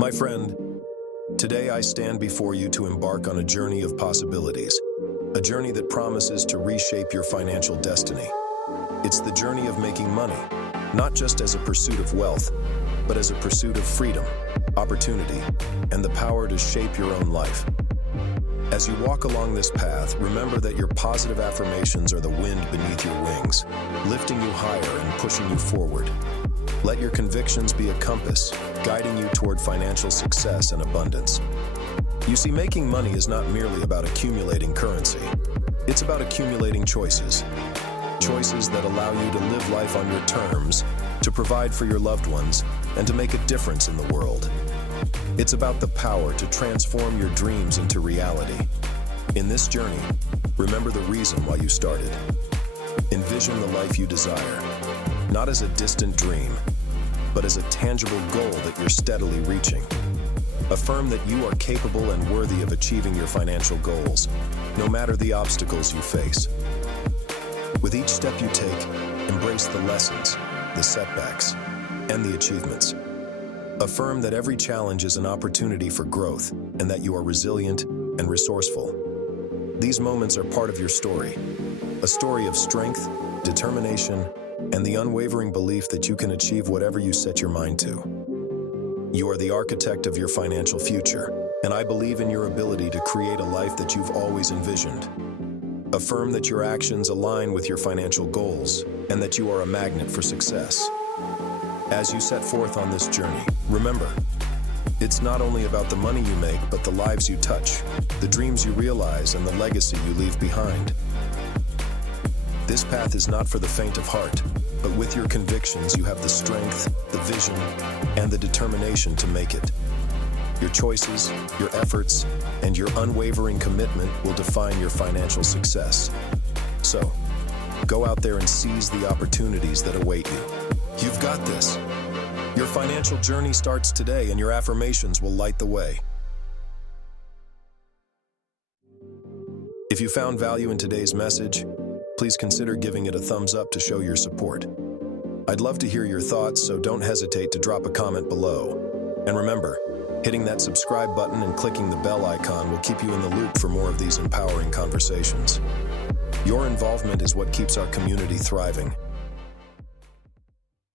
My friend, today I stand before you to embark on a journey of possibilities, a journey that promises to reshape your financial destiny. It's the journey of making money, not just as a pursuit of wealth, but as a pursuit of freedom, opportunity, and the power to shape your own life. As you walk along this path, remember that your positive affirmations are the wind beneath your wings, lifting you higher and pushing you forward. Let your convictions be a compass, guiding you toward financial success and abundance. You see, making money is not merely about accumulating currency. It's about accumulating choices. Choices that allow you to live life on your terms, to provide for your loved ones, and to make a difference in the world. It's about the power to transform your dreams into reality. In this journey, remember the reason why you started. Envision the life you desire, not as a distant dream, but as a tangible goal that you're steadily reaching. Affirm that you are capable and worthy of achieving your financial goals, no matter the obstacles you face. With each step you take, embrace the lessons, the setbacks, and the achievements. Affirm that every challenge is an opportunity for growth and that you are resilient and resourceful. These moments are part of your story, a story of strength, determination, and the unwavering belief that you can achieve whatever you set your mind to. You are the architect of your financial future, and I believe in your ability to create a life that you've always envisioned. Affirm that your actions align with your financial goals and that you are a magnet for success. As you set forth on this journey, remember, it's not only about the money you make, but the lives you touch, the dreams you realize, and the legacy you leave behind. This path is not for the faint of heart, but with your convictions, you have the strength, the vision, and the determination to make it. Your choices, your efforts, and your unwavering commitment will define your financial success. So, go out there and seize the opportunities that await you. You've got this. Your financial journey starts today, and your affirmations will light the way. If you found value in today's message, please consider giving it a thumbs up to show your support. I'd love to hear your thoughts, so don't hesitate to drop a comment below. And remember, hitting that subscribe button and clicking the bell icon will keep you in the loop for more of these empowering conversations. Your involvement is what keeps our community thriving.